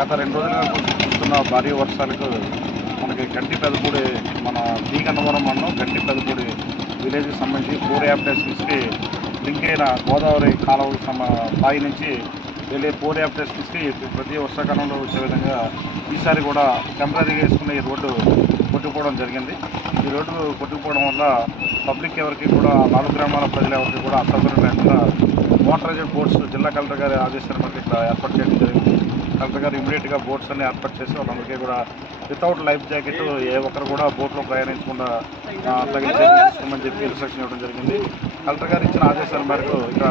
గత రెండు రోజులుగా కురుస్తున్న భారీ వర్షాలకు మనకి గంటి పెదపూడి మన బీగన్నవరం మండలం గంటి పెదపూడి విలేజ్కి సంబంధించి ఫోర్ యాప్టేషన్స్కి లింక్ అయిన గోదావరి కాలువ సమ బాయి నుంచి వెళ్ళే ఫోర్ యాప్టేషన్స్కి ప్రతి వర్షాకాలంలో వచ్చే విధంగా ఈసారి కూడా టెంపరీగా వేసుకున్న ఈ రోడ్డు కొట్టుకుపోవడం జరిగింది. ఈ రోడ్డు కొట్టుకుపోవడం వల్ల పబ్లిక్ ఎవరికి కూడా నాలుగు గ్రామాల ప్రజలు ఎవరికి కూడా అసౌకర్యం లేకుండా మోటరైజ్డ్ బోర్డ్స్ జిల్లా కలెక్టర్ గారి ఆదేశాల మేరకు ఇక్కడ ఏర్పాటు చేయడం జరిగింది. కలెక్టర్ గారు ఇమీడియట్గా బోట్స్ అన్ని ఏర్పాటు చేసి వాళ్ళందరికీ కూడా వితౌట్ లైఫ్ జాకెట్ ఏ ఒక్కరు కూడా బోట్లో ప్రయాణించకుండా తగిన చేసుకోమని చెప్పి ఇన్స్ట్రక్షన్ ఇవ్వడం జరిగింది. కలెక్టర్ గారు ఇచ్చిన ఆదేశాల మేరకు ఇక్కడ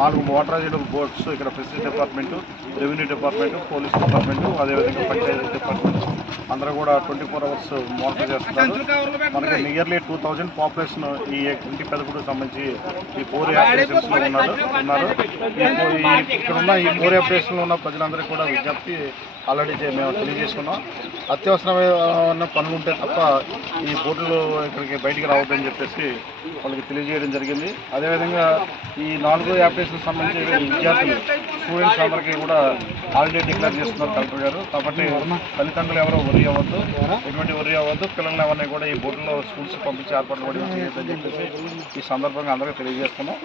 నాలుగు మోటరైజ్డ్ బోట్స్ ఇక్కడ fisheries department revenue department police department అదేవిధంగా పంచాయతీ డిపార్ట్మెంట్ అందరూ కూడా ట్వంటీ ఫోర్ అవర్స్ మోనిటర్ చేస్తున్నారు. మనకి నియర్లీ టూ థౌజండ్ పాపులేషన్ ఈ ఇంటి పెదకుడు సంబంధించి ఈ ఫోర్ అప్లికేషన్స్లో ఉన్నారు ఉన్నారు. ఇక్కడ ఉన్న ఈ ఫోర్ అప్లికేషన్లో ఉన్న ప్రజలందరికీ కూడా విజ్ఞప్తి ఆల్రెడీ మేము తెలియజేసుకున్నాం. అత్యవసరమైన పనులు ఉంటే తప్ప ఈ బోట్లు ఇక్కడికి బయటికి రావద్దని చెప్పేసి వాళ్ళకి తెలియజేయడం జరిగింది. అదేవిధంగా ఈ నాలుగో అప్లికేషన్ సంబంధించి విద్యార్థులు స్టూడెంట్స్ అందరికీ కూడా హాలిడే డిక్లేర్ చేస్తున్నారు కలెక్టర్ గారు. కాబట్టి తల్లిదండ్రులు ఎవరో వరి అవ్వద్దు. ఎటువంటి వరి అవ్వద్దు. పిల్లల్ని ఎవరిని కూడా ఈ బోర్డులో స్కూల్స్ పంపించి ఏర్పాట్లు కూడా చేయొద్దని చెప్పేసి ఈ సందర్భంగా అందరికీ తెలియజేస్తున్నాం.